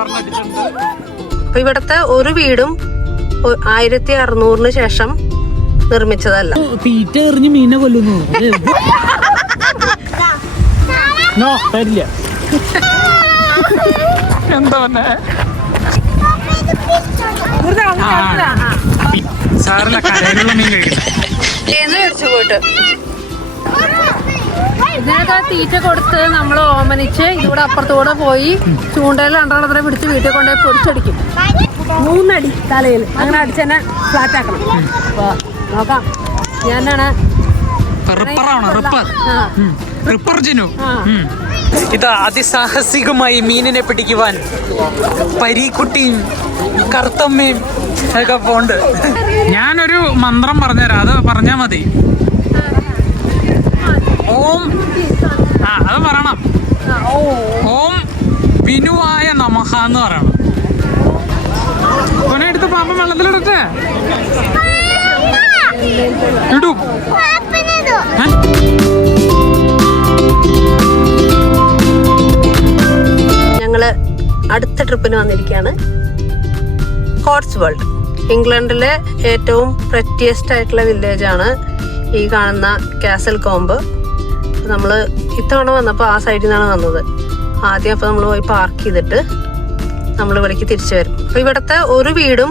അപ്പൊ ഇവിടത്തെ ഒരു വീടും 1600 ശേഷം നിർമ്മിച്ചതല്ല. തീറ്റ എറിഞ്ഞ് മീനെ കൊല്ലുന്നു. തരില്ല. എന്താ സാറില്ല കരയിലുള്ള മീൻ കഴിക്കണം പോയിട്ട് ഇതിനൊക്കെ തീറ്റ കൊടുത്ത് നമ്മൾ ഓമനിച്ച് ഇതിവിടെ അപ്പുറത്തൂടെ പോയി ചൂണ്ടയിൽ 2 പിടിച്ച് വീട്ടിൽ കൊണ്ടുപോയി പൊടിച്ചടിക്കും. 3 അടി തലയിൽ അങ്ങനെ അടിച്ച് തന്നെ ഫ്ലാറ്റ് ആക്കണം. അപ്പൊ നോക്കാം. ഞാനാണ് ഇത് അതിസാഹസികമായി മീനിനെ പിടിക്കുവാൻ പരീക്കുട്ടിയും കറുത്തമ്മയും ഒക്കെ പോണ്ട്. ഞാനൊരു മന്ത്രം പറഞ്ഞുതരാം, അത് പറഞ്ഞാ മതി. ഓം അത് പറയണം. ഓം വിനുവായ നമഃ എന്ന് പറയണം. കൊന എടുത്ത് പാമ്പം വെള്ളത്തിലിടട്ടെ ഇടും. ഞങ്ങള് അടുത്ത ട്രിപ്പിന് വന്നിരിക്കുകയാണ്. കോട്സ്വോൾഡ്. ഇംഗ്ലണ്ടിലെ ഏറ്റവും പ്രെറ്റിയസ്റ്റ് ആയിട്ടുള്ള വില്ലേജ് ആണ് ഈ കാണുന്ന കാസൽ കോംബ്. നമ്മൾ ഇത്തവണ വന്നപ്പോൾ ആ സൈഡിൽ നിന്നാണ് വന്നത് ആദ്യം. അപ്പോൾ നമ്മൾ പോയി പാർക്ക് ചെയ്തിട്ട് നമ്മൾ ഇവിടേക്ക് തിരിച്ചു വരും. അപ്പോൾ ഇവിടുത്തെ ഒരു വീടും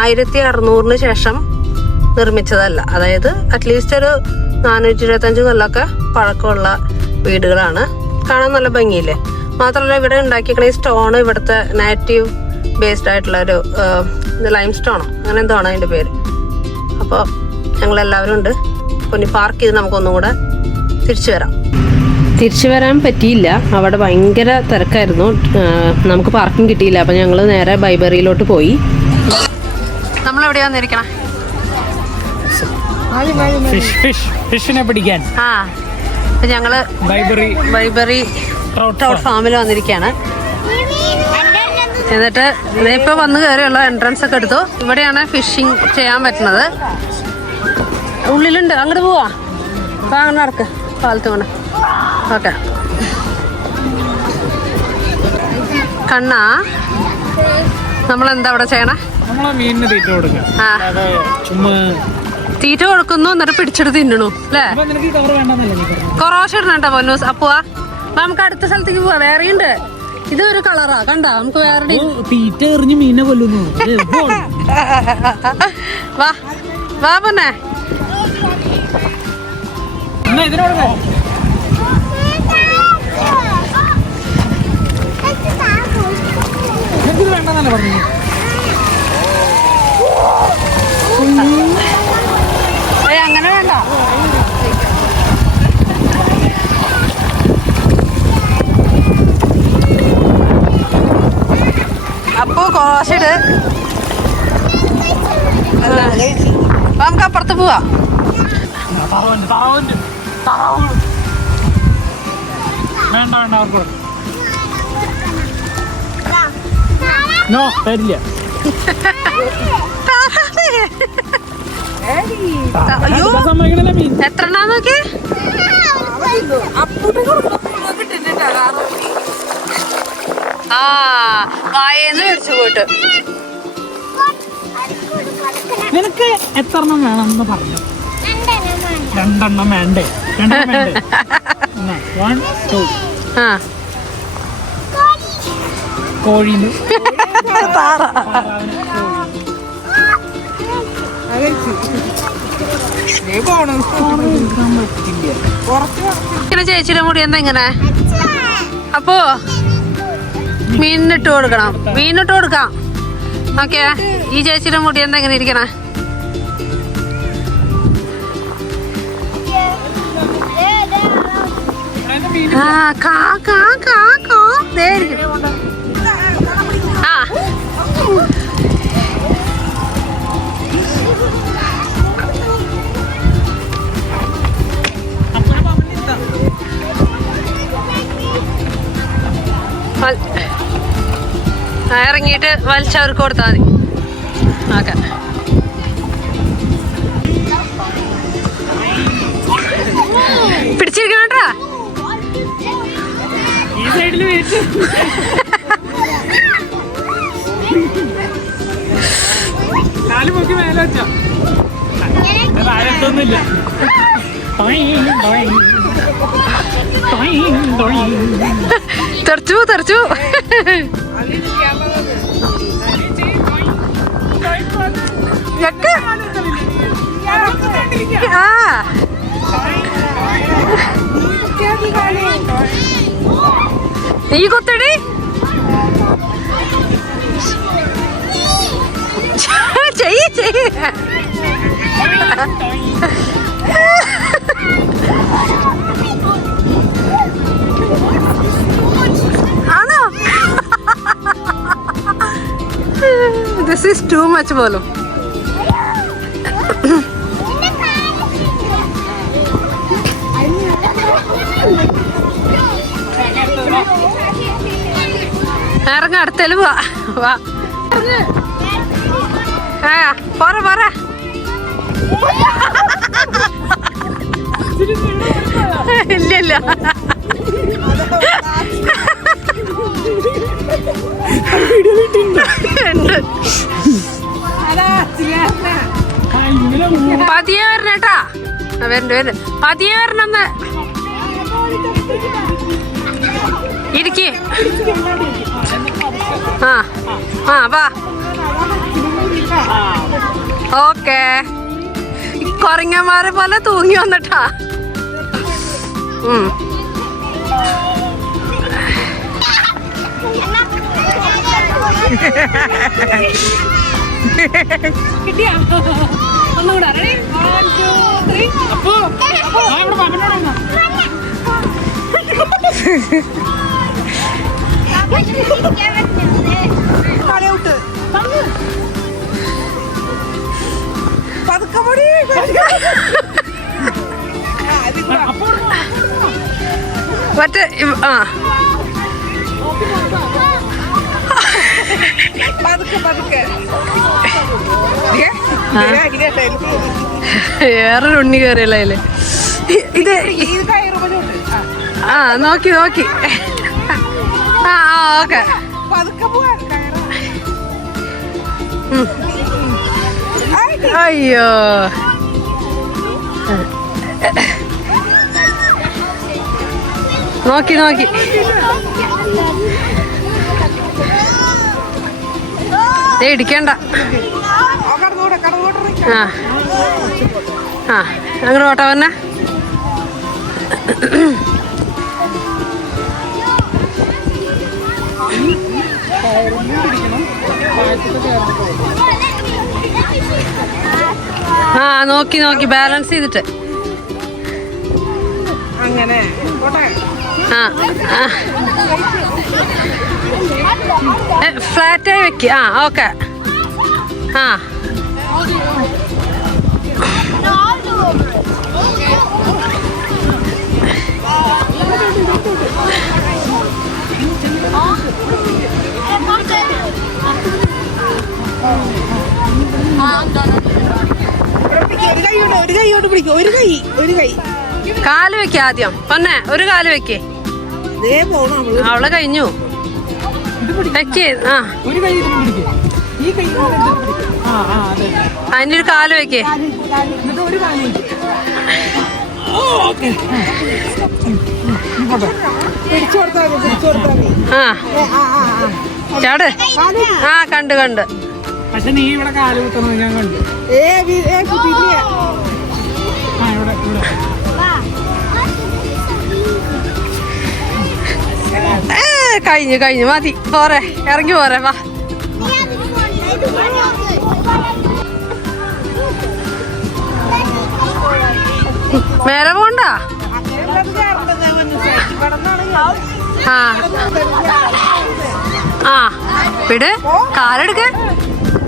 1600 ശേഷം നിർമ്മിച്ചതല്ല. അതായത് അറ്റ്ലീസ്റ്റ് ഒരു 425 കൊല്ലമൊക്കെ പഴക്കമുള്ള വീടുകളാണ്. കാണാൻ നല്ല ഭംഗിയില്ലേ. മാത്രമല്ല ഇവിടെ ഉണ്ടാക്കിയിരിക്കണ ഈ സ്റ്റോണ് ഇവിടുത്തെ നാറ്റീവ് ബേസ്ഡ് ആയിട്ടുള്ള ഒരു ലൈം സ്റ്റോണോ അങ്ങനെ എന്തോ ആണ് അതിൻ്റെ പേര്. അപ്പോൾ ഞങ്ങളെല്ലാവരും ഉണ്ട്. അപ്പോൾ ഇനി പാർക്ക് ചെയ്ത് നമുക്കൊന്നും കൂടെ തിരിച്ചു വരാൻ പറ്റിയില്ല. അവിടെ ഭയങ്കര തിരക്കായിരുന്നു. നമുക്ക് പാർക്കിംഗ് കിട്ടിയില്ല. അപ്പം ഞങ്ങൾ നേരെ ബൈബറിയിലോട്ട് പോയി. നമ്മളെവിടെയാ വന്നിരിക്കണം? ഫിഷിനെ പിടിക്കാൻ. അപ്പം ഞങ്ങള് ബൈബറി ട്രൗട്ട് ഫാമിൽ വന്നിരിക്കുകയാണ്. എന്നിട്ട് ഇപ്പൊ വന്ന് കയറിയുള്ള എൻട്രൻസ് ഒക്കെ എടുത്തു. ഇവിടെയാണ് ഫിഷിങ് ചെയ്യാൻ പറ്റുന്നത്. ഉള്ളിലുണ്ട്. അങ്ങോട്ട് പോവാ. അപ്പം അങ്ങനെ നടക്ക് കാലത്ത് കൊണ്ട്. ഓക്കെ. കണ്ണാ നമ്മളെന്താ അവിടെ ചെയ്യണേ? തീറ്റ കൊടുക്കുന്നു എന്നിട്ട് പിടിച്ചെടുത്ത് തിന്നണു അല്ലേ? കൊറോശ ഇടണ പൊന്നൂസ്. അപ്പുവാ നമുക്ക് അടുത്ത സ്ഥലത്തേക്ക് പോവാ. വേറെയുണ്ട്. ഇത് ഒരു കളറാ കണ്ടാ. നമുക്ക് വേറെ തീറ്റ എറിഞ്ഞ് മീനെ കൊല്ലുന്നു. വാ വാ പൊന്നെ. വേണ്ടെന്നല്ലേ പറഞ്ഞു. അങ്ങനെ വേണ്ട. അപ്പോ കോശിട്. നമുക്ക് അപ്പുറത്ത് പോവാ. വേണ്ട അവർക്ക് തരില്ല. എത്ര നോക്കി. വായേന്ന് മേടിച്ചു പോയിട്ട്. നിനക്ക് എത്ര എണ്ണം വേണമെന്ന് പറഞ്ഞു? 2 എണ്ണം വേണ്ടേ? 2 എണ്ണം വേണ്ടേ? 1 2. കോഴിന്ന് ചേച്ചിയുടെ മുടി എന്താ ഇങ്ങനെ? അപ്പോ മീനിട്ട് കൊടുക്കണം. മീനിട്ട് കൊടുക്കാം. ഓക്കെ. ഈ ചേച്ചിയുടെ മുടി എന്താ ഇങ്ങനെ ഇരിക്കണേ? ഇറങ്ങിയിട്ട് വലിച്ചവർക്ക് കൊടുത്താൽ മതി. ഓക്കെ. പിടിച്ചിരിക്കണ. കാല് പൊക്കി മേലെ വെച്ചാ താഴത്തൊന്നുമില്ല. തെറിച്ചു തെറിച്ചു. നീ കൊത്തടി. ചെയ്യ് ചെയ്യ്. ആണോ? ദിസ് ഈസ് ടു മച്ച് പോലും. ഇറങ്ങ അടുത്തേലും വാ വാ. പറ പറ. ഇല്ല ഇല്ല. പതിയെ വരണേട്ടാ. വരണ്ട വരണ്ട. പതിയെ വരണമെന്ന്. ഇരിക്കേ. ആ ആ വാ. ഓക്കെ. കൊറങ്ങന്മാരെ പോലെ തൂങ്ങി വന്നിട്ടാ. കിട്ടിയാ ഒന്നുകൂടെ. മറ്റേ ആ വേറൊരു ഉണ്ണി കയറിയല്ലേ അതില്. ഇത് ആ നോക്കി നോക്കി. ആ ആ ഓക്കെ. അയ്യോ നോക്കി നോക്കി. ഇടിക്കണ്ട. ആ ആ അങ്ങോട്ട് ഓട്ടോ വന്നെ. ആ നോക്കി നോക്കി ബാലൻസ് ചെയ്തിട്ട്. അങ്ങനെ ആ ഫ്ലാറ്റായി വെക്ക്. ആ ഓക്കെ. ആ കാല് വെക്ക ആദ്യം. പൊന്നെ ഒരു കാല് വെക്കേ. അവളെ കഴിഞ്ഞു. വെക്കേ. ആ അതിൻ്റെ ഒരു കാല് വെക്കേ. ആ ചാട്. ആ കണ്ട് കണ്ട്. പക്ഷെ നീ ഇവിടെ കാല് കുത്തുന്നത് ഞാൻ കണ്ടു. കഴിഞ്ഞു കഴിഞ്ഞു മതി. പോരെ ഇറങ്ങി പോരെ. വാ. മേലെ പോണ്ട. ആ ആ വിട്. കാലെടുക്ക്.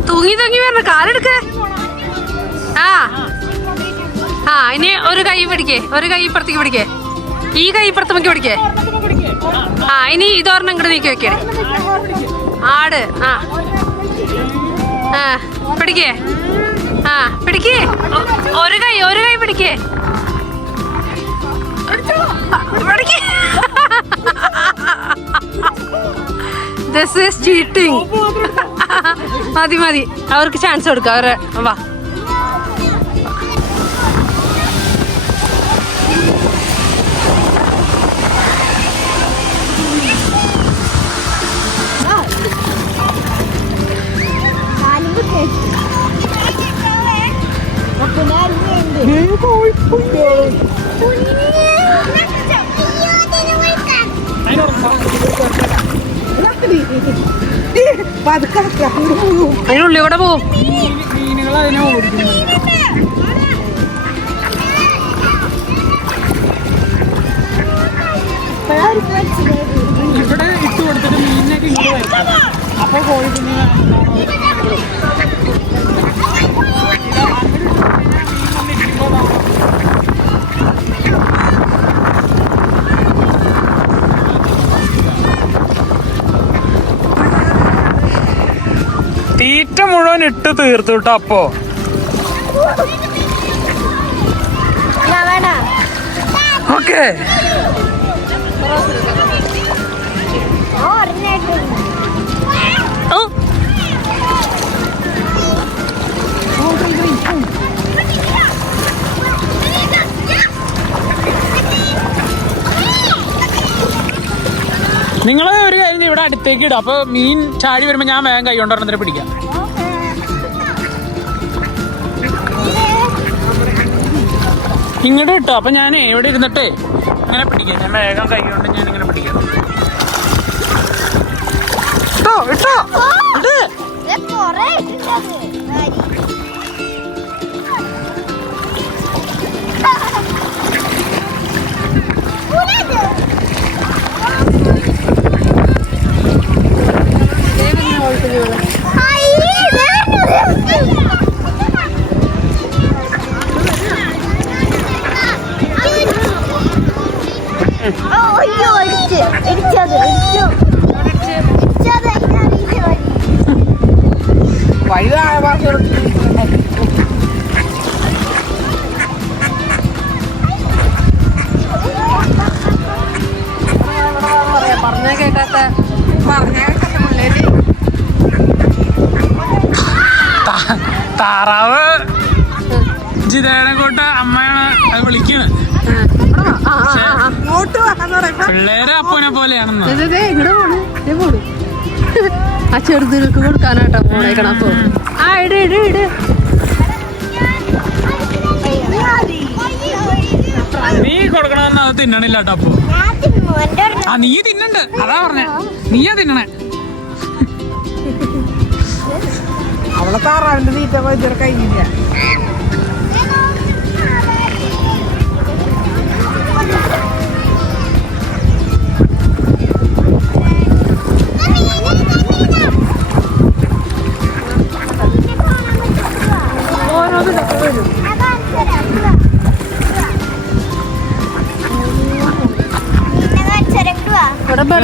തൂങ്ങി തൂങ്ങി വരണം. കാലെടുക്ക്. ആ ആ ഇനി ഒരു കൈ പിടിക്കേ. ഒരു കൈ ഇപ്പുറത്തേക്ക് പിടിക്കേ. ഈ കൈ ഇപ്പുറത്തേക്ക് പിടിക്കേ. ആ ഇനി ഇതോർണം ഇങ്ങോട്ട് നീക്കി വെക്കേ. ആട്. ആ ആ പിടിക്കേ. ആ പിടിക്കേ. ഒരു കൈ പിടിക്കേ. This is cheating. മതി മതി, അവർക്ക് ചാൻസ് കൊടുക്കാം. അവരെ വാ. അതിനുള്ളിൽ കൂടെ പോവും. ഇവിടെ ഇട്ട് കൊടുത്തിട്ട് മീനിനൊക്കെ ഇങ്ങോട്ട് വരും. അപ്പൊ കോഴി കുഞ്ഞ് തീറ്റ മുഴുവൻ ഇട്ട് തീർത്തു കേട്ടോ. അപ്പോ ഓക്കെ നിങ്ങള് ഒരു കാര്യം ഇവിടെ അടുത്തേക്ക് ഇടും. അപ്പൊ മീൻ ചാടി വരുമ്പോ ഞാൻ വേഗം കൈ കൊണ്ടുവരണത്തിന് പിടിക്കാം. ഇങ്ങോട്ട് ഇട്ടോ. അപ്പൊ ഞാൻ ഇവിടെ ഇരുന്നിട്ടേ ഇങ്ങനെ പിടിക്കാം. ഞാൻ വേഗം കൈ കൊണ്ട് ഞാൻ ഇങ്ങനെ പിടിക്കാം. ഇട്ടോ ഇട്ടോ പറഞ്ഞ കേട്ടാത്ത താറാവ് ജിതേനെ കൊണ്ട് അമ്മയാണ് വിളിക്കുന്നത്. പിള്ളേരെ അപ്പനെ പോലെയാണെന്ന്. ആ ചെറുതുകൾക്ക് കൊടുക്കാനാട്ടോ പോണേക്കണം. അപ്പൊ ആ ഇട് ഇട് ഇട്. നീ കൊടുക്കണമെന്ന് അത് തിന്നണില്ല കേട്ടോ. അപ്പൊ ആ നീ തിന്നണ്ട്, അതാ പറഞ്ഞ നീയാ തിന്നണേ. അവളെ താറാവിന്റെ തീറ്റ ഇതുവരെ കഴിഞ്ഞില്ല.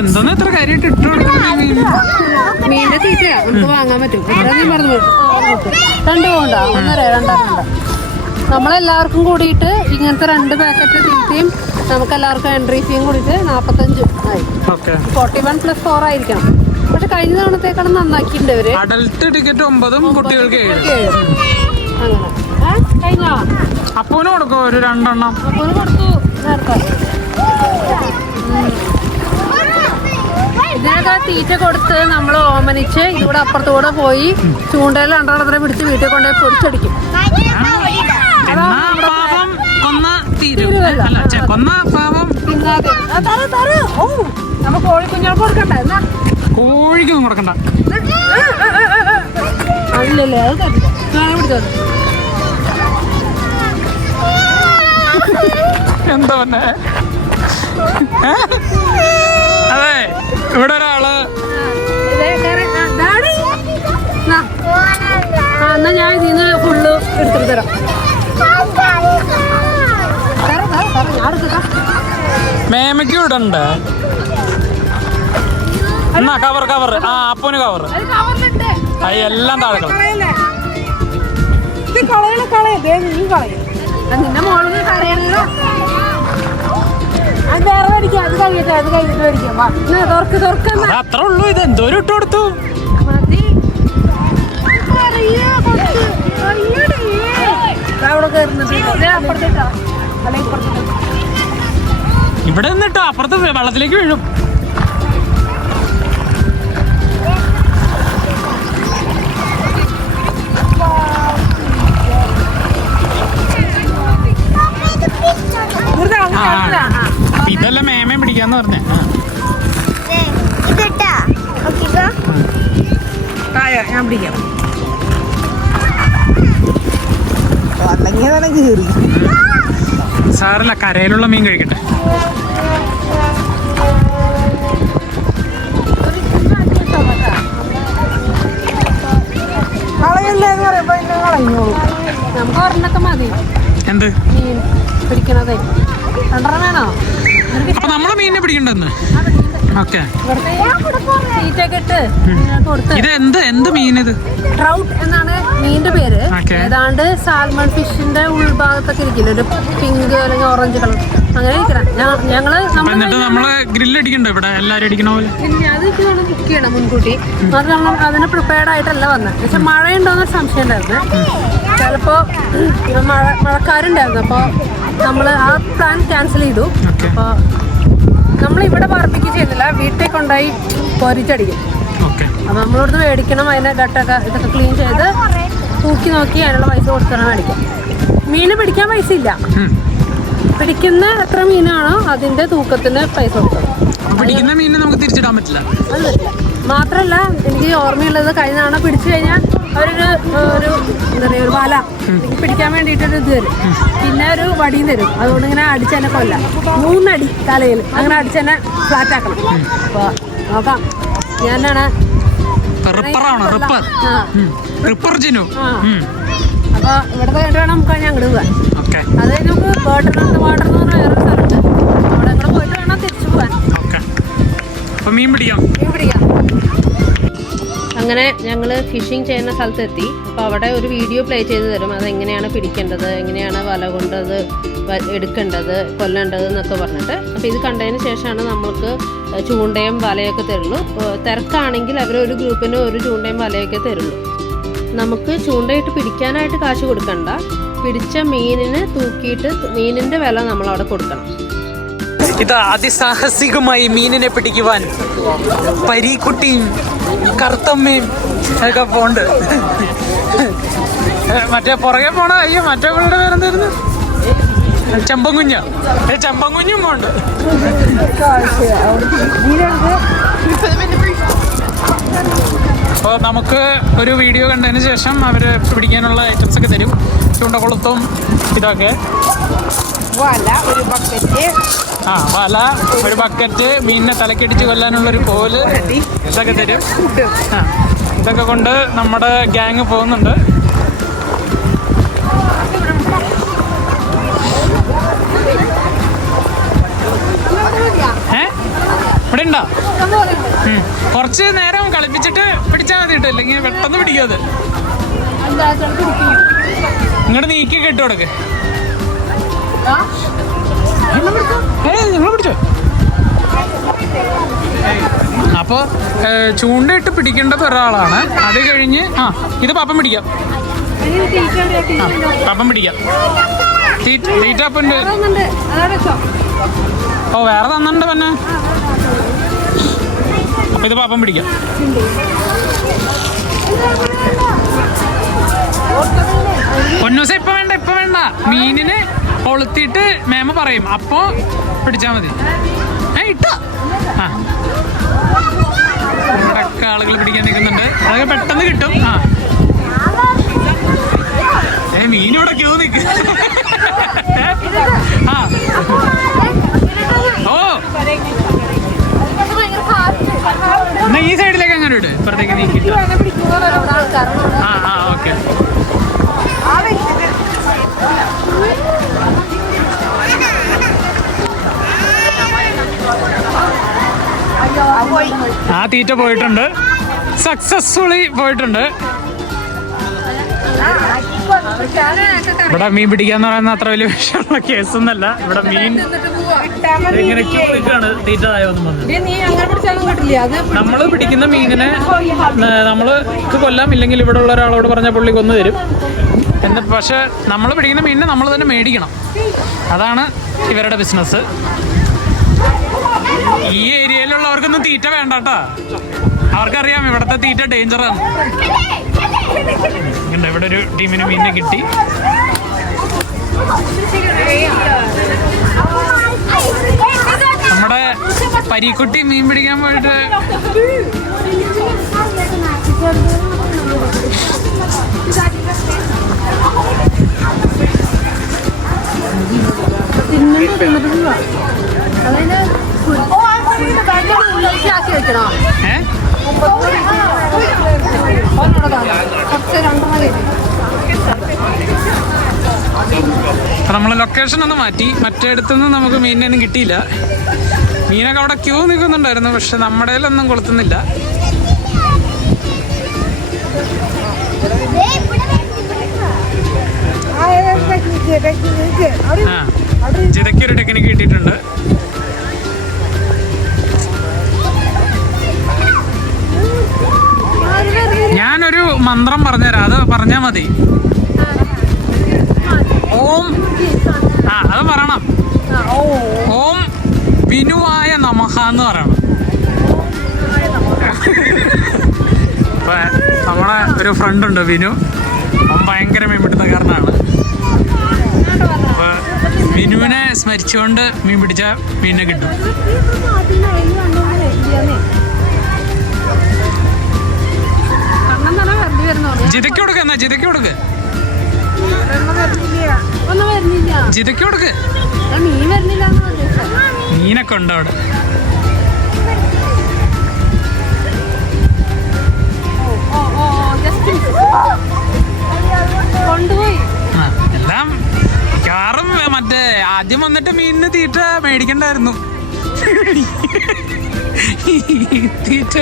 എന്തോന്ന് എത്ര കാര്യമായിട്ട് ഇട്ടു മീനിന്റെ തീറ്റയാ നമുക്ക് വാങ്ങാൻ പറ്റും. പറഞ്ഞു 2 പോണ്ട 1.5 നമ്മളെല്ലാവർക്കും കൂടിയിട്ട് ഇങ്ങനത്തെ 2 പാക്കറ്റ് തീറ്റയും നമുക്ക് എല്ലാവർക്കും എൻട്രി ഫീയും കൂടിയിട്ട് 45 ആയി. 41+4 ആയിരിക്കണം. പക്ഷെ കഴിഞ്ഞ തവണത്തേക്കാളും നന്നാക്കിയിട്ടുണ്ട് ഇവര്. അഡൽട്ട് ടിക്കറ്റ് 9 കുട്ടികൾക്ക് 7. അങ്ങനെ കഴിഞ്ഞ അപ്പൂന് കൊടുക്കോ ഒരു 2 എണ്ണം. അപ്പൂന് കൊടുത്തു നേരത്തെ. ഇതിനൊക്കെ തീറ്റ കൊടുത്ത് നമ്മൾ ഓമനിച്ച് ഇതിവിടെ അപ്പുറത്തൂടെ പോയി ചൂണ്ടയിൽ 2 പിടിച്ച് വീട്ടിൽ കൊണ്ടുപോയി പൊടിച്ചടിക്കും. നമ്മ കോഴിക്കുഞ്ഞുങ്ങൾക്ക് കൊടുക്കണ്ടേ? എന്നാ കോഴിക്കൊന്നും കൊടുക്കണ്ട. അല്ലല്ലേ അത് തരില്ല. പിടിച്ചോ. എന്താ പറഞ്ഞേ? അതെ ഇവിടെ ഒരാള് എന്നാ ഞാൻ ഇതിന്ന് ഫുള്ള് എടുത്തിട്ട് തരാം. മേമയ്ക്ക് ഇടണ്ട. എന്നാ കവർ കവർ. ആ അപ്പൂന് കവർ. എല്ലാം താഴെ നിന്റെ മോളിൽ കളയണോ? അത് വേറെ മേടിക്കാം. അത് കഴിയട്ടെ, അത് കഴിഞ്ഞിട്ട് മേടിക്കാം. തുറക്ക് തുറക്കുന്ന അത്ര ഉള്ളൂ. ഇത് എന്തോരം ഇട്ട് കൊടുത്തു. മതി. ഇവിടെ നിന്നിട്ടോ അപ്പുറത്ത് വെള്ളത്തിലേക്ക് വീഴും. ഇതെല്ലാം മേമയും പിടിക്കാന്ന് പറഞ്ഞേ. ഞാൻ പിടിക്കാം. അല്ലെങ്കിൽ തന്നെ കീറി. സാറില്ല, കരയിലുള്ള മീൻ കഴിക്കട്ടെ. കളയല്ലേ എന്ന് പറയുമ്പോ എന്നെ കളഞ്ഞോളൂ. നമുക്ക് ഒരെണ്ണൊക്കെ മതി. എന്ത് മീൻ പിടിക്കണതേ 2 വേണോ? അപ്പൊ നമ്മളെ മീനിനെ പിടിക്കണ്ടെന്ന്. ഓക്കെ, ഇത് എന്ത് മീൻ? ഇത് ട്രൗട്ട് എന്നാണ് മീനിന്റെ പേര്. ഏതാണ്ട് സാൽമൺ ഫിഷിന്റെ ഉൾഭാഗത്തൊക്കെ ഇരിക്കില്ല, ഒരു പിങ്ക് അല്ലെങ്കിൽ ഓറഞ്ച് കളർ അങ്ങനെ ഇരിക്കണം. ഞങ്ങള് എന്നിട്ട് നമ്മള് ഗ്രില്ല് അടിക്കണ്ടോ ഇവിടെ എല്ലാരും അടിക്കണ പോലെ? അത് ബുക്ക് ചെയ്യണം മുൻകൂട്ടി. അത് നമ്മൾ അതിന് പ്രിപ്പയർഡ് ആയിട്ടല്ല വന്നത്. പക്ഷെ മഴയുണ്ടോന്ന് സംശയം ഉണ്ടായിരുന്നു. ചിലപ്പോ മഴക്കാരുണ്ടായിരുന്നു. അപ്പൊ നമ്മള് ആ പ്ലാൻ ക്യാൻസൽ ചെയ്തു. അപ്പൊ നമ്മളിവിടെ ബാർബിക്യൂ ചെയ്യുന്നില്ല, വീട്ടിൽ കൊണ്ടുപോയി പൊരിച്ചടിക്കും. അപ്പം നമ്മളിവിടുന്ന് മേടിക്കണം. അതിനെ ഗട്ടൊക്കെ ഇതൊക്കെ ക്ലീൻ ചെയ്ത് തൂക്കി നോക്കി അതിനുള്ള പൈസ കൊടുക്കണം മേടിക്കാം. മീന് പിടിക്കാൻ പൈസ ഇല്ല. പിടിക്കുന്ന എത്ര മീനാണോ അതിന്റെ തൂക്കത്തിന് പൈസ കൊടുക്കണം. പിടിക്കുന്ന മീനിനെ നമുക്ക് തിരിച്ചിടാൻ പറ്റില്ല. അത് പറ്റില്ല. മാത്രല്ല എനിക്ക് ഓർമ്മയുള്ളത് കഴിഞ്ഞ തവണ പിടിച്ചു കഴിഞ്ഞാൽ അവരൊരു എന്താ പറയുക, ഒരു വല എനിക്ക് പിടിക്കാൻ വേണ്ടിയിട്ടൊരു ഇത് തരും. പിന്നെ ഒരു വടിയും തരും. അതുകൊണ്ട് ഇങ്ങനെ അടിച്ചെന്നെ കൊല്ലാം. 3 അടി തലയിൽ അങ്ങനെ അടിച്ചെന്നെ ഫ്ലാറ്റ് ആക്കണം. അപ്പോൾ നോക്കാം. ഞാനാണ് അപ്പൊ ഇവിടുത്തെ കണ്ടു വേണം നമുക്ക് ഞാൻ അങ്ങോട്ട് പോകാൻ. അത് നമുക്ക് വാട്ടർ എന്ന് പറഞ്ഞ വേറൊരു സ്ഥലമുണ്ട്. അവിടെ അങ്ങോട്ട് പോയിട്ട് വേണം തിരിച്ചു പോകാൻ. മീൻ പിടിക്കാം. അങ്ങനെ ഞങ്ങൾ ഫിഷിങ് ചെയ്യുന്ന സ്ഥലത്തെത്തി. അപ്പോൾ അവിടെ ഒരു വീഡിയോ പ്ലേ ചെയ്ത് തരും. അതെങ്ങനെയാണ് പിടിക്കേണ്ടത്, എങ്ങനെയാണ് വല കൊണ്ടത് എടുക്കേണ്ടത്, കൊല്ലേണ്ടത് എന്നൊക്കെ പറഞ്ഞിട്ട്. അപ്പോൾ ഇത് കണ്ടതിന് ശേഷമാണ് നമ്മൾക്ക് ചൂണ്ടയും വലയൊക്കെ തരുള്ളൂ. തിരക്കാണെങ്കിൽ അവർ ഒരു ഗ്രൂപ്പിന് ഒരു ചൂണ്ടയും വലയൊക്കെ തരുള്ളൂ. നമുക്ക് ചൂണ്ടയിട്ട് പിടിക്കാനായിട്ട് കാശ് കൊടുക്കണ്ട. പിടിച്ച മീനിന് തൂക്കിയിട്ട് മീനിൻ്റെ വില നമ്മളവിടെ കൊടുക്കണം. ഇത് അതിസാഹസികമായി മീനിനെ പിടിക്കുവാൻ പരീക്കുട്ടിയും കറുത്തമ്മയും ഒക്കെ പോണ്ട്. മറ്റേ പുറകെ പോണ അയ്യോ മറ്റേ പിള്ളേരുടെ പേരെന്തായിരുന്നു? ചെമ്പൻകുഞ്ഞും പോണ്ട്. അപ്പോൾ നമുക്ക് ഒരു വീഡിയോ കണ്ടതിന് ശേഷം അവർ പിടിക്കാനുള്ള ഐറ്റംസ് ഒക്കെ തരും. ചൂണ്ടക്കുളത്തും ഇതൊക്കെ, വല, ഒരു ബക്കറ്റ്, വല, ഒരു ബക്കറ്റ്, മീനിനെ തലക്കടിച്ച് കൊല്ലാനുള്ളൊരു കോല്, ഇതൊക്കെ തരും. ഇതൊക്കെ കൊണ്ട് നമ്മുടെ ഗ്യാങ് പോകുന്നുണ്ട്. ഇവിടെ ഉണ്ടോ? കുറച്ച് നേരം കളിപ്പിച്ചിട്ട് പിടിച്ചാൽ മതി കേട്ടോ, ഇല്ലെങ്കിൽ പെട്ടെന്ന് പിടിക്കാതെ. ഇങ്ങോട്ട് നീക്കി കെട്ടു കൊടുക്ക്. നിങ്ങൾ പിടിച്ചോ. അപ്പോൾ ചൂണ്ടയിട്ട് പിടിക്കേണ്ടത് ഒരാളാണ്. അത് കഴിഞ്ഞ് ഇത് പാപ്പം പിടിക്കാം. പാപ്പം പിടിക്കാം. തീറ്റപ്പുണ്ട്. ഓ വേറെ തന്നിട്ടുണ്ട് പിന്നെ. അപ്പൊ ഇത് പാപ്പം പിടിക്കാം. പൊന്നൂസ ഇപ്പൊ വേണ്ട. മീനിന് കൊളുത്തിട്ട് മേമ പറയും, അപ്പോ പിടിച്ചാ മതി. ഇട്ടോ ഇവിടൊക്കെ ആളുകൾ പിടിക്കാൻ നിൽക്കുന്നുണ്ട്. അതൊക്കെ പെട്ടെന്ന് കിട്ടും. മീനിവിടെ ക്യൂ നിൽക്ക്. ഓ എന്നാ ഈ സൈഡിലേക്ക് അങ്ങനെ ഇട്, ഇപ്പുറത്തേക്ക് നീക്കിട്ട്. ഓക്കെ. ആ തീറ്റ പോയിട്ടുണ്ട്, സക്സസ്ഫുള്ളി പോയിട്ടുണ്ട്. ഇവിടെ മീൻ പിടിക്കാന്ന് പറയുന്ന അത്ര വലിയ വിഷയമുള്ള കേസൊന്നല്ല. ഇവിടെ മീൻ നമ്മള് പിടിക്കുന്ന മീനിനെ നമ്മൾക്ക് കൊല്ലാം, ഇല്ലെങ്കിൽ ഇവിടെ ഉള്ള ഒരാളോട് പറഞ്ഞ പുള്ളി കൊന്നു തരും. എന്നിട്ട് പക്ഷെ നമ്മൾ പിടിക്കുന്ന മീനിനെ നമ്മൾ തന്നെ മേടിക്കണം. അതാണ് ഇവരുടെ ബിസിനസ്. ഈ ഏരിയയിലുള്ളവർക്കൊന്നും തീറ്റ വേണ്ട കേട്ടോ. അവർക്കറിയാം ഇവിടുത്തെ തീറ്റ ഡേഞ്ചറാണ്. ഇവിടെ ഒരു ടീമിന് മീനിനെ കിട്ടി. നമ്മുടെ പരീക്കുട്ടി മീൻ പിടിക്കാൻ പോയിട്ട് നമ്മൾ ലൊക്കേഷൻ ഒന്ന് മാറ്റി. മറ്റേടത്തുനിന്ന് നമുക്ക് മീനിനൊന്നും കിട്ടിയില്ല. മീനൊക്കെ അവിടെ ക്യൂ നിൽക്കുന്നുണ്ടായിരുന്നു, പക്ഷെ നമ്മുടെ കയ്യിലൊന്നും കൊളുത്തുന്നില്ല. ജിതയ്ക്കൊരു ടെക്നിക്ക് കിട്ടിയിട്ടുണ്ട്. ഞാനൊരു മന്ത്രം പറഞ്ഞുതരാം, അത് പറഞ്ഞാൽ മതി. ഓം അത് പറയണം. ഓം വിനുവായ നമഃ എന്ന് പറയണം. ഇപ്പൊ നമ്മളെ ഒരു ഫ്രണ്ട് ഉണ്ട് വിനു. അവൻ ഭയങ്കര മീൻപിടുത്തക്കാരനാണ്. അപ്പൊ വിനുവിനെ സ്മരിച്ചുകൊണ്ട് മീൻ പിടിച്ച മീനിനെ കിട്ടും. ജിതയ്ക്ക് കൊടുക്ക, എന്നാ ജിതയ്ക്ക് കൊടുക്ക്, ജിതയ്ക്ക് കൊടുക്ക്. മീനൊക്കെ ഉണ്ട് അവിടെ. എല്ലാം മിക്കവാറും മറ്റേ ആദ്യം വന്നിട്ട് മീനിന് തീറ്റ മേടിക്കണ്ടായിരുന്നു. തീറ്റ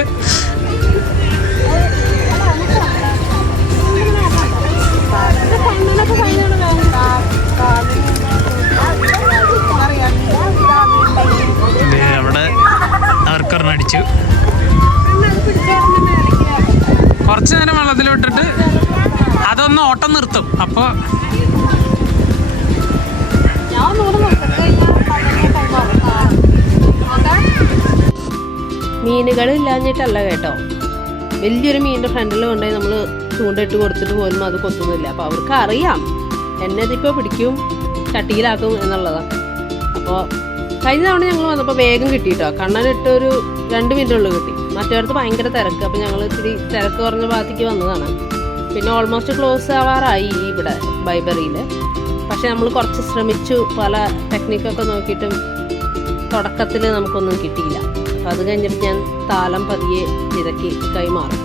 അവിടെ അവർക്കൊരെണ്ണം അടിച്ചു. കുറച്ചു നേരം വെള്ളത്തിലിട്ടിട്ട് അതൊന്ന് ഓട്ടം നിർത്തും. അപ്പോൾ മീനുകൾ ഇല്ലാഞ്ഞിട്ടല്ല കേട്ടോ. വലിയൊരു മീനിൻ്റെ ഫ്രണ്ടിൽ കൊണ്ടുപോയി നമ്മൾ ചൂണ്ടയിട്ട് കൊടുത്തിട്ട് പോലും അത് കൊത്തുന്നില്ല. അപ്പോൾ അവർക്ക് അറിയാം എന്നെ ഇതിപ്പോൾ പിടിക്കും, ചട്ടിയിലാക്കും എന്നുള്ളതാണ്. അപ്പോൾ കഴിഞ്ഞ തവണ ഞങ്ങൾ വന്നപ്പോൾ വേഗം കിട്ടിയിട്ടോ. കണ്ണനിട്ട് ഒരു 2 മിനിറ്റുള്ളിൽ കിട്ടി. മറ്റേടത്ത് ഭയങ്കര തിരക്ക്. അപ്പോൾ ഞങ്ങൾ ഇത്തിരി തിരക്ക് കുറഞ്ഞ ഭാഗത്തേക്ക് വന്നതാണ്. പിന്നെ ഓൾമോസ്റ്റ് ക്ലോസ് ആവാറായി ഇവിടെ ബൈബറിയിൽ. പക്ഷെ നമ്മൾ കുറച്ച് ശ്രമിച്ചു, പല ടെക്നിക്കൊക്കെ നോക്കിയിട്ടും തുടക്കത്തിൽ നമുക്കൊന്നും കിട്ടിയില്ല. അപ്പം അത് കഴിഞ്ഞിട്ട് ഞാൻ താലം പതിയെ ഇതൊക്കെ കൈമാറും.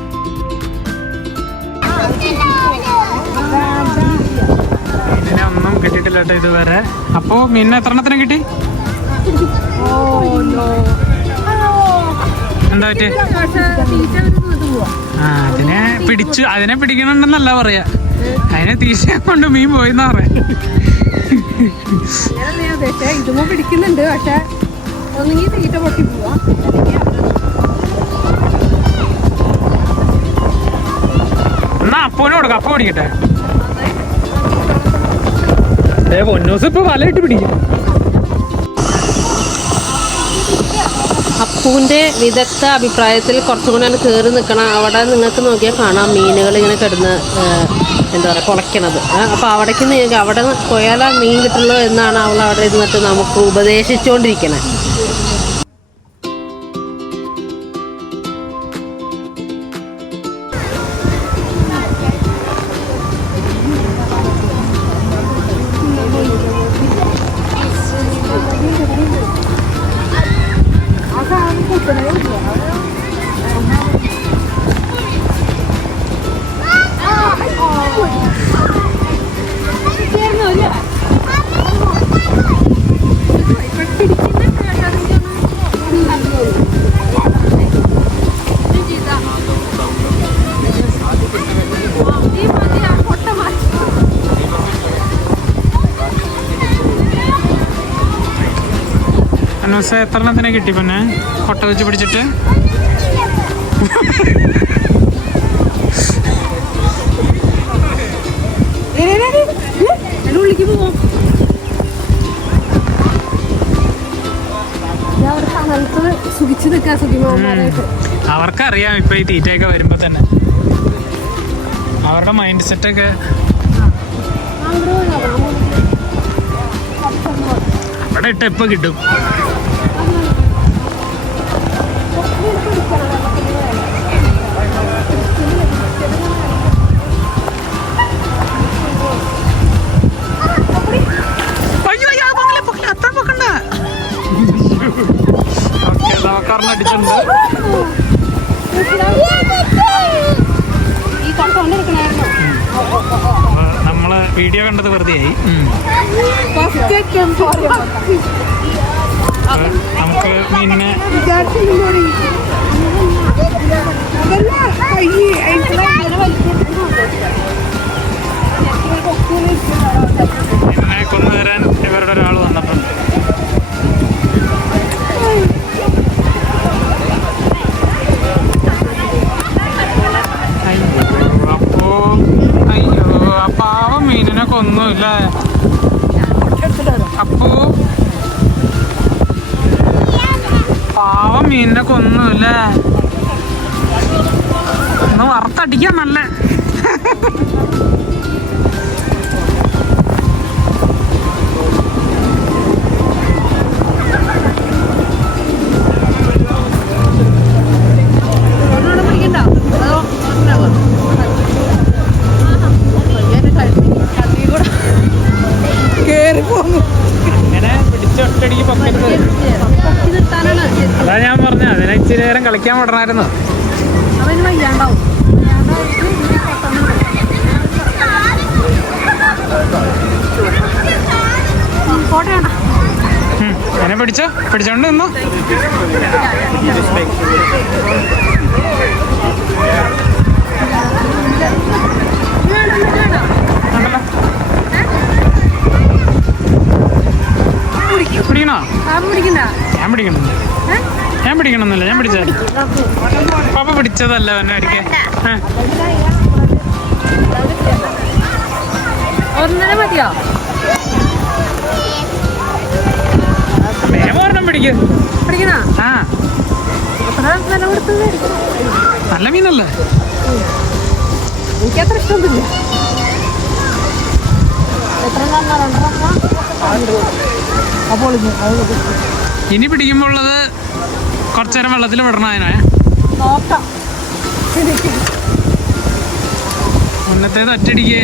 മീനിനെ ഒന്നും കിട്ടിയിട്ടില്ല കേട്ടോ ഇതുവരെ. അപ്പോൾ മീനിനെ എത്ര എണ്ണത്തിന് കിട്ടി? എന്താ പറ്റേ? അതിനെ പിടിക്കണമെന്നല്ല പറയാ, അതിനെ തീറ്റ കൊണ്ട് മീൻ പോയിന്നാ പറയാ. ഇതുമോ പിടിക്കുന്നുണ്ട്, പക്ഷെ ഒന്നെങ്കിൽ തീറ്റ പൊട്ടി പോവാ. എന്നാ അപ്പോന് കൊടുക്കാം, അപ്പ പിടിക്കട്ടെ. പൊന്നൂസ് ഇപ്പൊ വലയിട്ട് പിടിക്കും. അപ്പൂൻ്റെ വിദഗ്ധ അഭിപ്രായത്തിൽ കുറച്ചും കൂടെ കയറി നിൽക്കണം. അവിടെ നിങ്ങൾക്ക് നോക്കിയാൽ കാണാം മീനുകൾ ഇങ്ങനെ കിടന്ന് എന്താ പറയുക കുളയ്ക്കണത്. അപ്പോൾ അവിടേക്ക് അവിടെ പോയാലാ മീൻ കിട്ടുള്ളൂ എന്നാണ് അവൾ അവിടെ ഇരുന്നിട്ട് നമുക്ക് ഉപദേശിച്ചുകൊണ്ടിരിക്കണേ. എത്ര എണ്ണത്തിനെ കിട്ടി പിന്നെ കൊട്ട വെച്ച് പിടിച്ചിട്ട്? Ini പോവാം. സുഖിച്ചു നിൽക്കാൻ സുഖിമാരായിട്ട്. അവർക്കറിയാം ഇപ്പൊ ഈ തീറ്റയൊക്കെ വരുമ്പോ തന്നെ അവരുടെ മൈൻഡ് സെറ്റൊക്കെ അവിടെ ഇട്ട് എപ്പോ കിട്ടും. അത്ര പൊക്കണ്ട. അടിച്ചിട്ടുണ്ട്. നമ്മള് വീഡിയോ കണ്ടത് വെറുതെ ആയി. നമുക്ക് മീനിനെ മീനിനെ കൊന്നുതരാൻ ഇവരുടെ ഒരാൾ വന്നിട്ടുണ്ട്. പാവം മീനിനെ കൊന്നുമില്ല. അപ്പോ പാവം മീനിനെ കൊന്നുമില്ല. ഒന്ന് വറുത്തടിക്കാൻ നല്ല. അതാ ഞാൻ പറഞ്ഞ അതിനെ ഇച്ചിരി നേരം കളിക്കാൻ വിടണമായിരുന്നു. എന്നെ പിടിച്ചോണ്ട് നിന്നോ. പിടിക്കണോ? ഞാൻ പിടിക്കണമെന്നല്ല, ഞാൻ പിടിച്ച പാപ്പ പിടിച്ചതല്ല എന്നെ അടിക്കാൻ. മതിയോ? ഒരെണ്ണം പിടിക്കണ. ആ നല്ല മീനല്ലേ? എനിക്കത്ര ഇഷ്ടമൊന്നുമില്ല. ഇനി പിടിക്കുമ്പോ ഉള്ളത് കുറച്ചേരം വെള്ളത്തിൽ വിടണം. അതിനെ മുന്നത്തേത് ഒറ്റടിക്ക്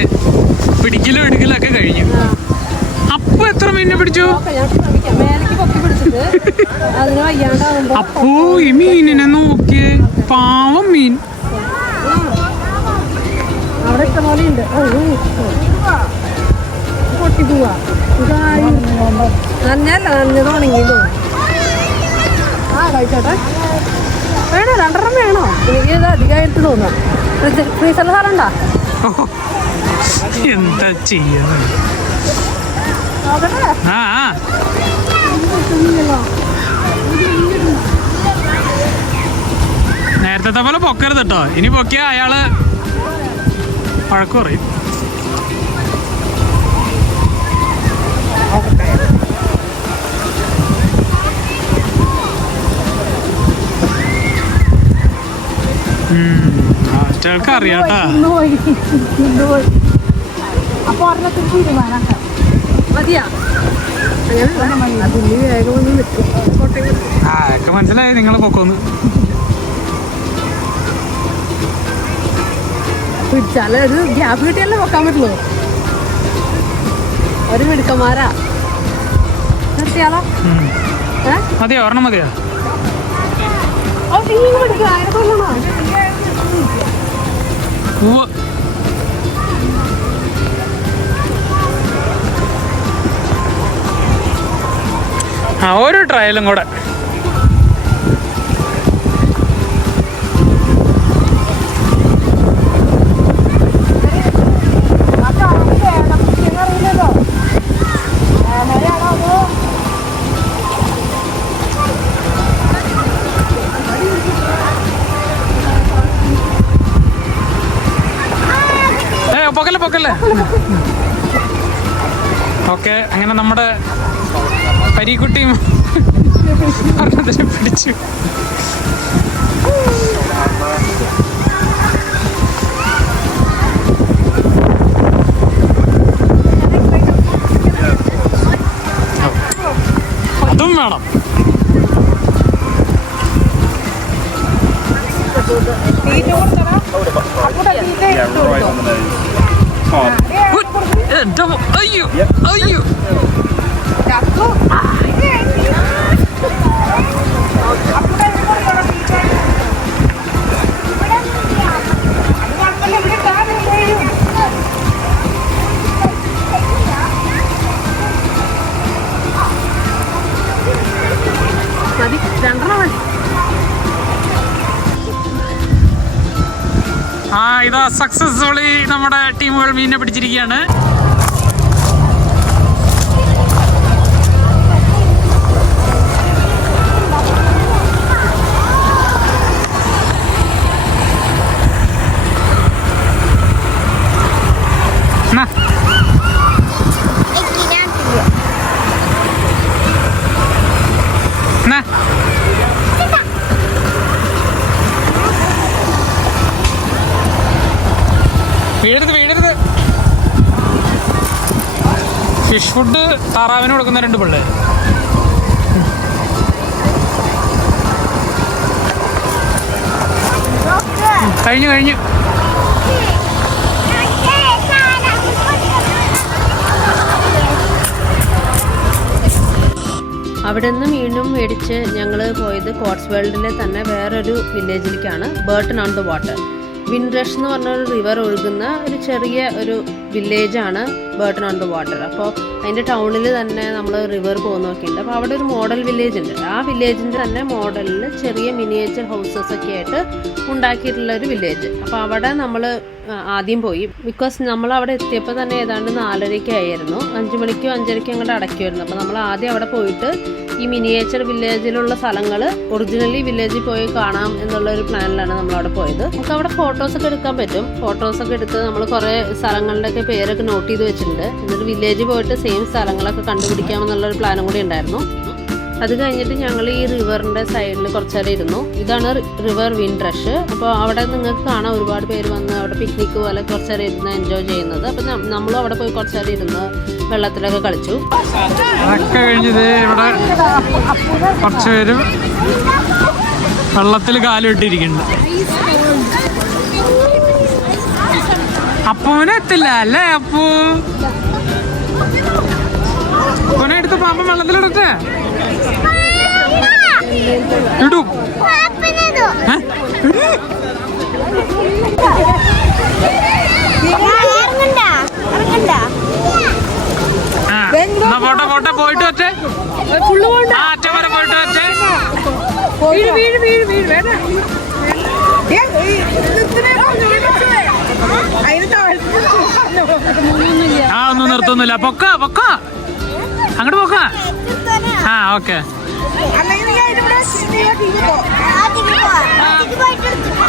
പിടിക്കലും എടുക്കലും ഒക്കെ കഴിഞ്ഞു. അപ്പൊ എത്ര മീനിനെ പിടിച്ചു? അപ്പോ ഈ മീനിനെ നോക്കിയേ, പാവം മീൻ. അവിടെ ഇഷ്ടംപോലെ ഉണ്ട്. പൊട്ടിപ്പോവാ. നന്നല്ല, നന്നത് ഉണങ്ങിയതോ. ആ കഴിച്ചോട്ടെ. വേണോ? 2 വേണോ? എനിക്ക് ഇത് അധികമായിട്ട് തോന്നാം. ഫ്രീസറിൽ സാറുണ്ടോ? എന്താ ചെയ്യുന്നത്? നേരത്തെ പോലെ പൊക്കരുത് കേട്ടോ. ഇനി പൊക്കിയ അയാള് വഴക്ക് പറയും. ചേൾക്ക് അറിയാട്ടാ. മതിയാ? ഒക്കെ മനസ്സിലായി നിങ്ങളെ പൊക്കോന്ന്. പിടിച്ചാലേ ഒരു ഗ്യാപ്പ് കിട്ടിയാലേ പൊക്കാൻ പറ്റുള്ളൂ. ഒരു മിടുക്കന്മാരാ. നിർത്തിയാലോ? മതിയോ? ഒരെണ്ണം മതിയോ? ആ ഒരു ട്രയലും കൂടെ. പൊക്കല്ലേ പൊക്കല്ലേ. ഓക്കെ, അങ്ങനെ നമ്മുടെ പരീക്കുട്ടിയും പിടിച്ചു. അതും വേണം. അയ്യോ അയ്യോ, മതി, 2 മതി. ഇതാ സക്സസ്ഫുള്ളി നമ്മുടെ ടീമുകൾ മീനിനെ പിടിച്ചിരിക്കുകയാണ്. വീഴരുത്. ഫിഷ് ഫുഡ് താറാവിന് കൊടുക്കുന്ന 2 പിള്ളേർ. കഴിഞ്ഞു. അവിടെ നിന്ന് മീനും മേടിച്ച് ഞങ്ങൾ പോയത് കോട്സ്വേൾഡിലെ തന്നെ വേറൊരു വില്ലേജിലേക്കാണ്, ബേർട്ടൺ ഓൺ ദ വാട്ടർ. വിൻഡ്രഷ് എന്ന് പറഞ്ഞൊരു റിവർ ഒഴുകുന്ന ഒരു ചെറിയ ഒരു വില്ലേജാണ് ബേർട്ടൺ ഓൺ ദ വാട്ടർ. അപ്പോൾ അതിൻ്റെ ടൗണിൽ തന്നെ നമ്മൾ റിവർ പോകുന്നൊക്കെ ഉണ്ട്. അപ്പോൾ അവിടെ ഒരു മോഡൽ വില്ലേജ് ഉണ്ട്. ആ വില്ലേജിൻ്റെ തന്നെ മോഡലിൽ ചെറിയ മിനിയേച്ചർ ഹൗസസ് ഒക്കെ ആയിട്ട് ഉണ്ടാക്കിയിട്ടുള്ള ഒരു വില്ലേജ്. അപ്പോൾ അവിടെ നമ്മൾ ആദ്യം പോയി. ബിക്കോസ് നമ്മൾ അവിടെ എത്തിയപ്പോൾ തന്നെ ഏതാണ്ട് 4:30 ആയിരുന്നു. 5 മണിക്കോ 5:30 അങ്ങോട്ട് അടയ്ക്കുമായിരുന്നു. അപ്പോൾ നമ്മൾ ആദ്യം അവിടെ പോയിട്ട് ഈ മിനിയേച്ചർ വില്ലേജിലുള്ള സ്ഥലങ്ങൾ ഒറിജിനലി വില്ലേജിൽ പോയി കാണാം എന്നുള്ളൊരു പ്ലാനിലാണ് നമ്മളവിടെ പോയത്. നമുക്ക് അവിടെ ഫോട്ടോസൊക്കെ എടുക്കാൻ പറ്റും. ഫോട്ടോസൊക്കെ എടുത്ത് നമ്മൾ കുറേ സ്ഥലങ്ങളുടെയൊക്കെ പേരൊക്കെ നോട്ട് ചെയ്ത് വെച്ചിട്ടുണ്ട്. എന്നിട്ട് വില്ലേജിൽ പോയിട്ട് സെയിം സ്ഥലങ്ങളൊക്കെ കണ്ടുപിടിക്കാമെന്നുള്ളൊരു പ്ലാനും കൂടി ഉണ്ടായിരുന്നു. അത് കഴിഞ്ഞിട്ട് ഞങ്ങൾ ഈ റിവറിൻ്റെ സൈഡിൽ കുറച്ച് നേരം ഇരുന്നു. ഇതാണ് റിവർ വിൻഡ്രഷ്. അപ്പോൾ അവിടെ നിങ്ങൾക്ക് കാണാം ഒരുപാട് പേര് വന്ന് അവിടെ പിക്നിക്ക് പോലെ കുറച്ച് നേരം ഇരുന്ന് എൻജോയ് ചെയ്യുന്നത്. അപ്പം നമ്മളും അവിടെ പോയി കുറച്ച് നേരം ഇരുന്ന് വെള്ളത്തിലൊക്കെ കളിച്ചു. അതൊക്കെ കഴിഞ്ഞത് ഇവിടെ കുറച്ച് പേരും വെള്ളത്തിൽ കാലിട്ടിരിക്കുന്നുണ്ട്. അപ്പൂനെ എത്തില്ല അല്ലേ? അപ്പൂനെ എടുത്ത് പാമ്പം വെള്ളത്തിലിടട്ടെ? ഇടും. പോട്ടെ പോയിട്ട് വച്ചേ. അറ്റ വരെ പോയിട്ട് വച്ചേ. ഒന്നും നിർത്തുന്നില്ല. പൊക്ക അങ്ങോട്ട് പോക്ക. ഓക്കെ.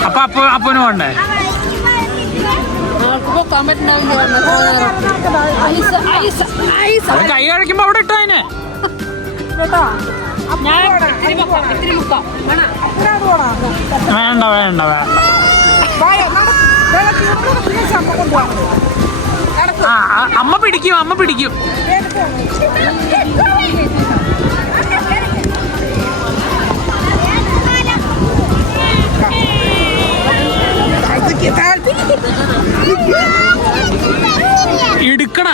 അപ്പൊ അപ്പൂന് പോണ്ടേ? കൈ കഴിക്കുമ്പോ അവിടെ ഇട്ടോ അതിന്. വേണ്ട അമ്മ പിടിക്കും. എടുക്കണ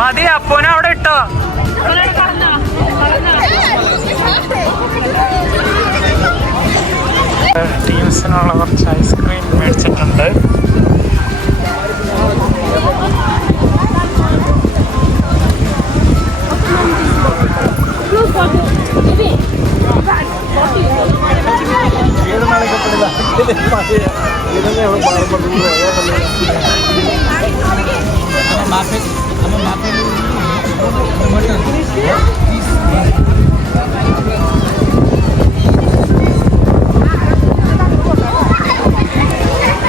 മതി. അപ്പോനെ അവിടെ ഇട്ടോ. ടീംസിനുള്ള കുറച്ച് ഐസ്ക്രീം മേടിച്ചിട്ടുണ്ട്.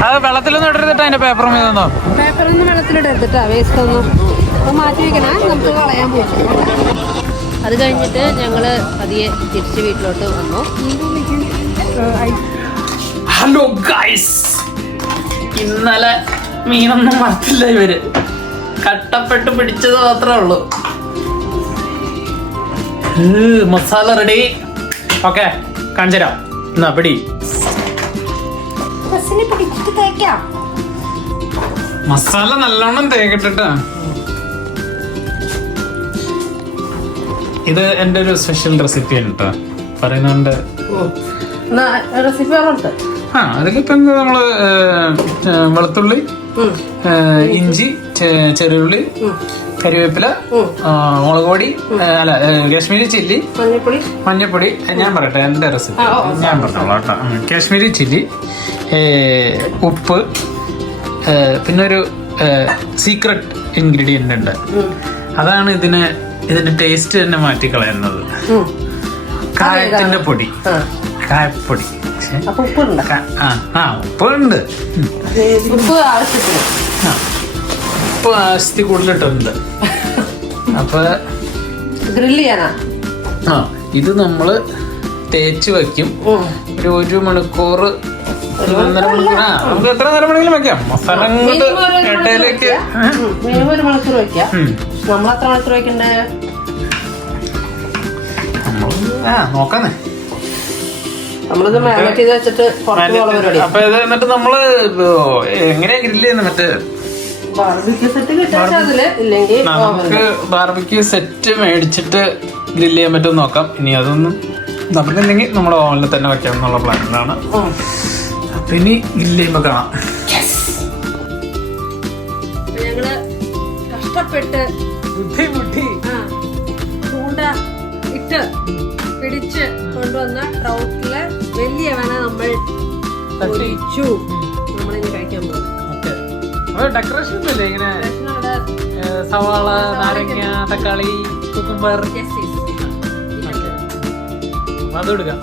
അത് വെള്ളത്തിലൊന്നും ഇടരുതിട്ട് അതിന്റെ പേപ്പർ മീതൊന്നോ പേപ്പറൊന്നും വെള്ളത്തിലിടരുതിട്ടാ, വേസ്റ്റ് ഒന്നും. അപ്പോൾ മാറ്റി വെക്കണേ, നമുക്ക് കളയാൻ പോകും. അത് കഴിഞ്ഞിട്ട് ഞങ്ങൾ പതിയെ തിരിച്ച് വീട്ടിലോട്ട് വന്നു. ഹലോ ഗൈസ്, ഇന്നലെ മീനൊന്നും മറത്തില്ല ഇവര്, കട്ടപ്പെട്ട് പിടിച്ചത് മാത്രമേ ഉള്ളൂ. മസാല റെഡി. ഓക്കെ, കാണിച്ചുതരാം. എന്നാ പിടി. മസാല നല്ലോണം തേക്കിട്ടിട്ട്. ഇത് എൻ്റെ ഒരു സ്പെഷ്യൽ റെസിപ്പിയാണ് കേട്ടോ, പറയുന്നുണ്ട്. റെസിപ്പി പറഞ്ഞിട്ട് അതിലിപ്പോ എന്താ, നമ്മള് വെളുത്തുള്ളി, ഇഞ്ചി, ചെറിയുള്ളി, കരിവേപ്പില, മുളക് പൊടി, അല്ല കാശ്മീരി ചില്ലി, മഞ്ഞപ്പൊടി. ഞാൻ പറയട്ടെ എന്റെ റെസിപ്പി, ഞാൻ പറഞ്ഞോളാം കേട്ടോ. കാശ്മീരി ചില്ലി, ഉപ്പ്, പിന്നെ ഒരു സീക്രട്ട് ഇൻഗ്രീഡിയന്റ് ഉണ്ട്. അതാണ് ഇതിന്റെ ടേസ്റ്റ് തന്നെ മാറ്റിക്കളയുന്നത്. കായത്തിന്റെ പൊടി, കായപ്പൊടി. ഉപ്പുണ്ട്. ഉപ്പ് ആവശ്യത്തിൽ കൂടുതലിട്ടുണ്ട്. അപ്പൊ ഗ്രില്ല് ചെയ്യാനാ. ഇത് നമ്മള് തേച്ച് വെക്കും ഒരു 1 മണിക്കൂർ, 1.5 മണിക്കൂർ. നമുക്ക് എത്ര നേരം വേണമെങ്കിലും വെക്കാം. മസാല ഇടയിലേക്ക് മിനിമം 1 മണിക്കൂർ വെക്കാം. നമ്മളെത്ര മണിക്കൂർ വെക്കണ്ടേ? നോക്കാന്നേ. നമ്മളിത് മാരിനേറ്റ് ചെയ്ത് വെച്ചിട്ട് അപ്പൊ ഇത് എന്നിട്ട് നമ്മള് എങ്ങനെയാ ഗ്രില്ല് ചെയ്യുന്നത്? മറ്റേ ബാർബിക്യൂ സെറ്റ് കിട്ടാൻ അതില് ഇല്ലെങ്കിൽ നമുക്ക് ബാർബിക്യൂ സെറ്റ് മേടിച്ചിട്ട് ഗ്രില്ല് ചെയ്യാൻ പറ്റും നോക്കാം. ഇനി അതൊന്നും നമുക്കില്ലെങ്കിൽ നമ്മുടെ ഓവനിൽ തന്നെ വെക്കാം എന്നുള്ള പ്ലാനിലാണ്. അപ്പൊ ഇനി ഗ്രില്ല് ചെയ്യുമ്പോ കാണാം. ഞങ്ങള് കഷ്ടപ്പെട്ട് ബുദ്ധിമുട്ടി ചൂണ്ട ഇട്ട് പിടിച്ച് കൊണ്ടുവന്ന ട്രൗട്ടിലെ വലിയവനെ നമ്മൾ പൊരിച്ചു. നമ്മളിനി കഴിക്കാൻ പോകും. ഡെക്കറേഷൻ ഇല്ലേ ഇങ്ങനെ സവാള, നാരങ്ങ, തക്കാളി, കുക്കുംബർ, അത് കൊടുക്കാം.